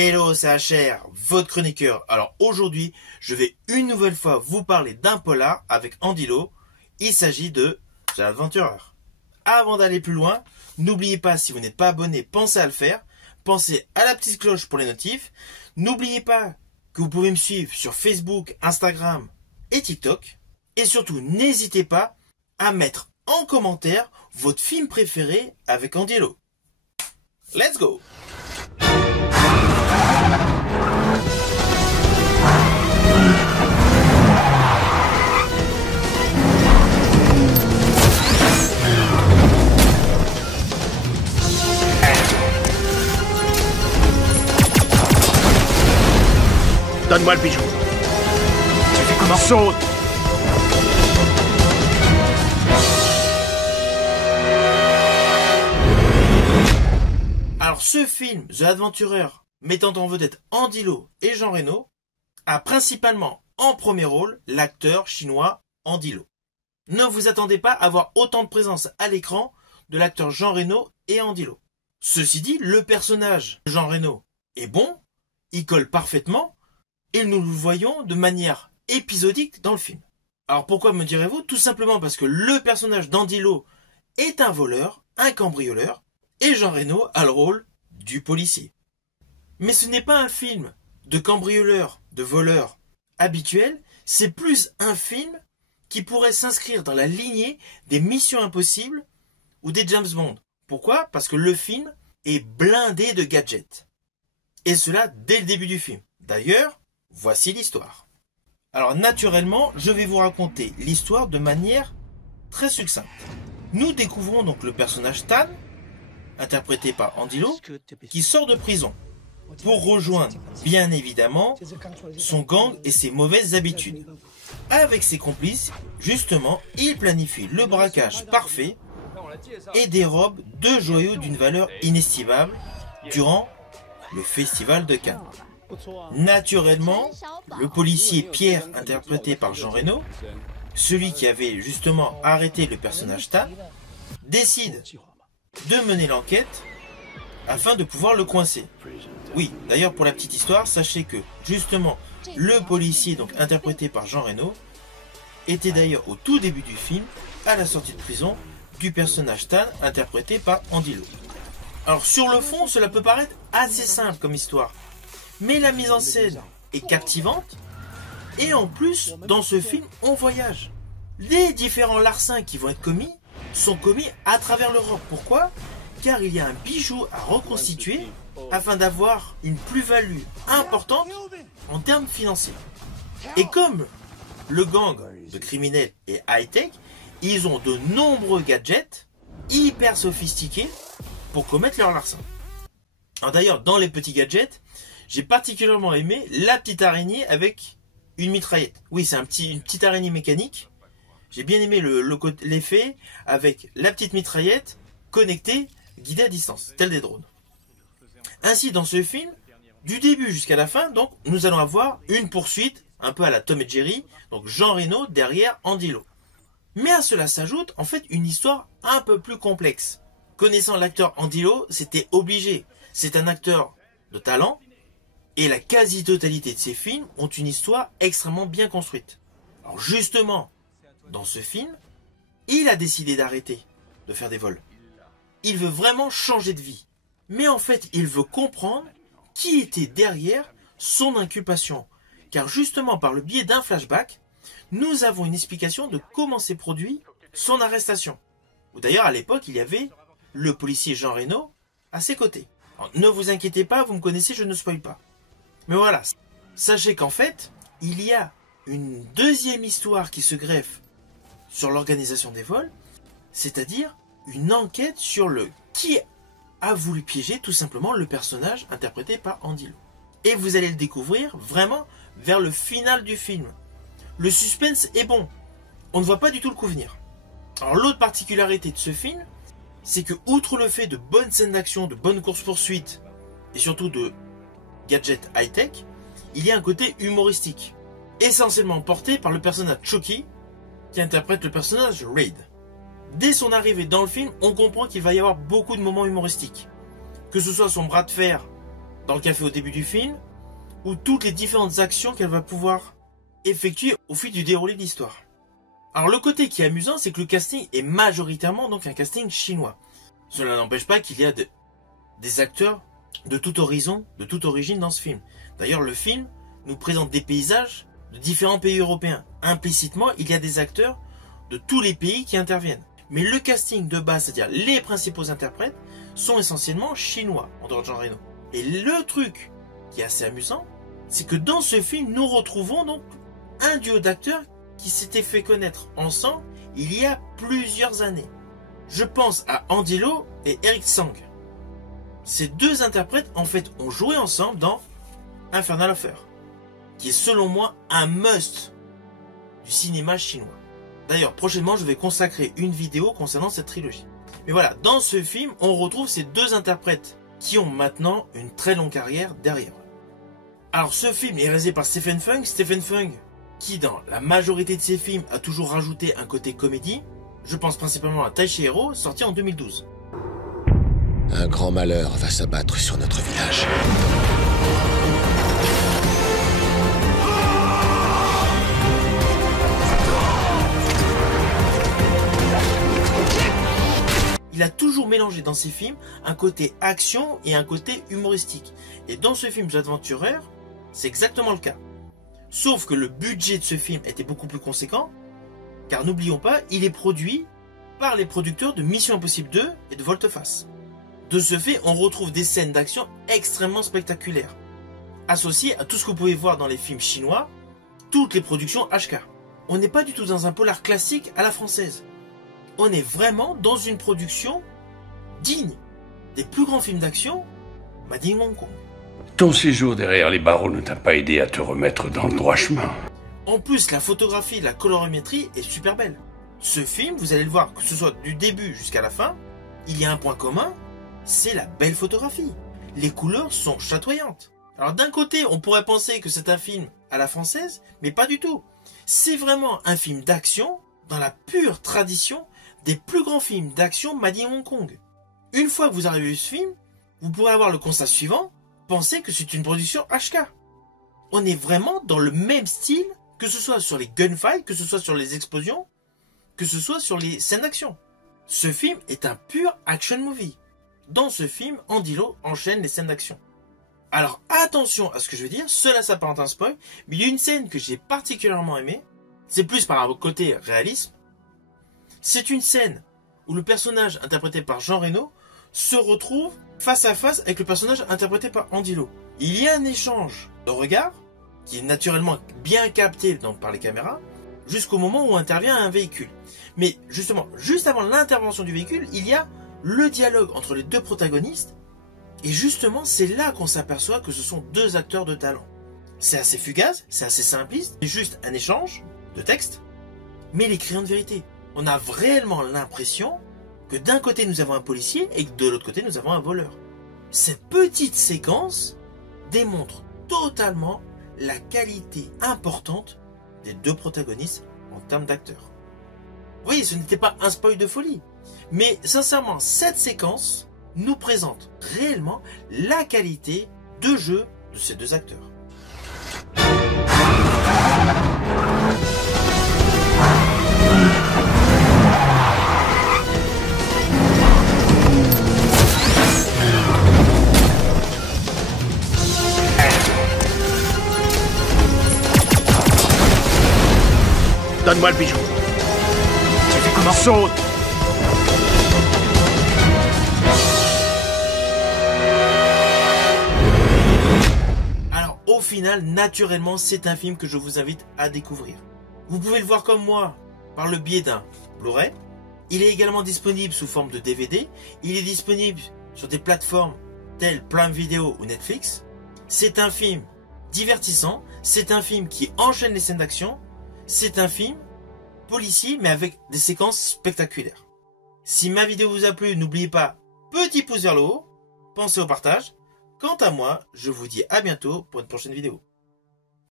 Hello, c'est HR, votre chroniqueur. Alors aujourd'hui, je vais une nouvelle fois vous parler d'un polar avec Andy Lau. Il s'agit de The Adventurer. Avant d'aller plus loin, n'oubliez pas, si vous n'êtes pas abonné, pensez à le faire. Pensez à la petite cloche pour les notifs. N'oubliez pas que vous pouvez me suivre sur Facebook, Instagram et TikTok. Et surtout, n'hésitez pas à mettre en commentaire votre film préféré avec Andy Lau. Let's go! Donne-moi le bijou. Tu fais comment? Saute! Alors ce film, The Adventurer, mettant en vedette Andy Lau et Jean Reno, a principalement en premier rôle l'acteur chinois Andy Lau. Ne vous attendez pas à voir autant de présence à l'écran de l'acteur Jean Reno et Andy Lau. Ceci dit, le personnage de Jean Reno est bon, il colle parfaitement, et nous le voyons de manière épisodique dans le film. Alors pourquoi me direz-vous? Tout simplement parce que le personnage d'Andy Lau est un voleur, un cambrioleur, et Jean Reno a le rôle du policier. Mais ce n'est pas un film de cambrioleur, de voleur habituel, c'est plus un film qui pourrait s'inscrire dans la lignée des Missions Impossibles ou des James Bond. Pourquoi? Parce que le film est blindé de gadgets. Et cela dès le début du film. D'ailleurs, voici l'histoire. Alors naturellement, je vais vous raconter l'histoire de manière très succincte. Nous découvrons donc le personnage Tan, interprété par Andy Lau, qui sort de prison pour rejoindre, bien évidemment, son gang et ses mauvaises habitudes. Avec ses complices, justement, il planifie le braquage parfait et dérobe 2 joyaux d'une valeur inestimable durant le festival de Cannes. Naturellement, le policier Pierre, interprété par Jean Reno, celui qui avait justement arrêté le personnage Tan, décide de mener l'enquête afin de pouvoir le coincer. Oui, d'ailleurs pour la petite histoire, sachez que justement le policier donc interprété par Jean Reno était d'ailleurs au tout début du film à la sortie de prison du personnage Tan interprété par Andy Lau. Alors sur le fond, cela peut paraître assez simple comme histoire, mais la mise en scène est captivante et en plus dans ce film on voyage. Les différents larcins qui vont être commis sont commis à travers l'Europe. Pourquoi? Car il y a un bijou à reconstituer afin d'avoir une plus-value importante en termes financiers. Et comme le gang de criminels est high-tech, ils ont de nombreux gadgets hyper sophistiqués pour commettre leur larcin. Alors d'ailleurs, dans les petits gadgets, j'ai particulièrement aimé la petite araignée avec une mitraillette. Oui, c'est une petite araignée mécanique. J'ai bien aimé l'effet avec la petite mitraillette connectée, guidée à distance, tel des drones. Ainsi, dans ce film, du début jusqu'à la fin, donc, nous allons avoir une poursuite, un peu à la Tom et Jerry, donc Jean Reno derrière Andy Lau. Mais à cela s'ajoute, en fait, une histoire un peu plus complexe. Connaissant l'acteur Andy Lau, c'était obligé. C'est un acteur de talent, et la quasi-totalité de ses films ont une histoire extrêmement bien construite. Alors justement, dans ce film, il a décidé d'arrêter de faire des vols. Il veut vraiment changer de vie. Mais en fait, il veut comprendre qui était derrière son inculpation. Car justement, par le biais d'un flashback, nous avons une explication de comment s'est produit son arrestation. D'ailleurs, à l'époque, il y avait le policier Jean Reno à ses côtés. Alors, ne vous inquiétez pas, vous me connaissez, je ne spoil pas. Mais voilà, sachez qu'en fait, il y a une deuxième histoire qui se greffe sur l'organisation des vols, c'est-à-dire une enquête sur le qui a voulu piéger tout simplement le personnage interprété par Andy Lau. Et vous allez le découvrir vraiment vers le final du film. Le suspense est bon, on ne voit pas du tout le coup venir. Alors l'autre particularité de ce film, c'est que outre le fait de bonnes scènes d'action, de bonnes courses-poursuites, et surtout de gadgets high-tech, il y a un côté humoristique, essentiellement porté par le personnage Chucky, qui interprète le personnage Raid. Dès son arrivée dans le film, on comprend qu'il va y avoir beaucoup de moments humoristiques. Que ce soit son bras de fer dans le café au début du film, ou toutes les différentes actions qu'elle va pouvoir effectuer au fil du déroulé de l'histoire. Alors le côté qui est amusant, c'est que le casting est majoritairement donc un casting chinois. Cela n'empêche pas qu'il y a des acteurs de tout horizon, de toute origine dans ce film. D'ailleurs, le film nous présente des paysages de différents pays européens. Implicitement, il y a des acteurs de tous les pays qui interviennent. Mais le casting de base, c'est-à-dire les principaux interprètes, sont essentiellement chinois, en dehors de Jean Reno. Et le truc qui est assez amusant, c'est que dans ce film, nous retrouvons donc un duo d'acteurs qui s'était fait connaître ensemble il y a plusieurs années. Je pense à Andy Lau et Eric Tsang. Ces deux interprètes, en fait, ont joué ensemble dans Infernal Affair, qui est selon moi un must du cinéma chinois. D'ailleurs, prochainement, je vais consacrer une vidéo concernant cette trilogie. Mais voilà, dans ce film, on retrouve ces deux interprètes qui ont maintenant une très longue carrière derrière eux. Alors, ce film est réalisé par Stephen Fung. Stephen Fung, qui dans la majorité de ses films a toujours rajouté un côté comédie. Je pense principalement à Taishihiro, sorti en 2012. Un grand malheur va s'abattre sur notre village. Il a toujours mélangé dans ses films un côté action et un côté humoristique. Et dans ce film J'Adventureur, c'est exactement le cas. Sauf que le budget de ce film était beaucoup plus conséquent, car n'oublions pas, il est produit par les producteurs de Mission Impossible 2 et de Volte-Face. De ce fait, on retrouve des scènes d'action extrêmement spectaculaires, associées à tout ce que vous pouvez voir dans les films chinois, toutes les productions HK. On n'est pas du tout dans un polar classique à la française. On est vraiment dans une production digne des plus grands films d'action made in Hong Kong. Ton séjour derrière les barreaux ne t'a pas aidé à te remettre dans le droit chemin. En plus, la photographie, la colorimétrie est super belle. Ce film, vous allez le voir, que ce soit du début jusqu'à la fin, il y a un point commun, c'est la belle photographie. Les couleurs sont chatoyantes. Alors d'un côté, on pourrait penser que c'est un film à la française, mais pas du tout. C'est vraiment un film d'action dans la pure tradition des plus grands films d'action made in Hong Kong. Une fois que vous avez vu ce film, vous pourrez avoir le constat suivant, pensez que c'est une production HK. On est vraiment dans le même style, que ce soit sur les gunfights, que ce soit sur les explosions, que ce soit sur les scènes d'action. Ce film est un pur action movie. Dans ce film, Andy Lau enchaîne les scènes d'action. Alors attention à ce que je veux dire, cela s'apparente à un spoil, mais il y a une scène que j'ai particulièrement aimée, c'est plus par un côté réalisme. C'est une scène où le personnage interprété par Jean Reno se retrouve face à face avec le personnage interprété par Andy Lau. Il y a un échange de regards qui est naturellement bien capté donc par les caméras jusqu'au moment où intervient un véhicule. Mais justement, juste avant l'intervention du véhicule, il y a le dialogue entre les deux protagonistes et justement c'est là qu'on s'aperçoit que ce sont deux acteurs de talent. C'est assez fugace, c'est assez simpliste, c'est juste un échange de texte, mais il est criant de vérité. On a réellement l'impression que d'un côté nous avons un policier et que de l'autre côté nous avons un voleur. Cette petite séquence démontre totalement la qualité importante des deux protagonistes en termes d'acteurs. Vous voyez, ce n'était pas un spoil de folie, mais sincèrement, cette séquence nous présente réellement la qualité de jeu de ces deux acteurs. Donne-moi le bijou. Tu fais comment? Saute! Alors au final, naturellement, c'est un film que je vous invite à découvrir. Vous pouvez le voir comme moi par le biais d'un Blu-ray. Il est également disponible sous forme de DVD. Il est disponible sur des plateformes telles Prime Video ou Netflix. C'est un film divertissant. C'est un film qui enchaîne les scènes d'action. C'est un film policier mais avec des séquences spectaculaires. Si ma vidéo vous a plu, n'oubliez pas, petit pouce vers le haut, pensez au partage. Quant à moi, je vous dis à bientôt pour une prochaine vidéo.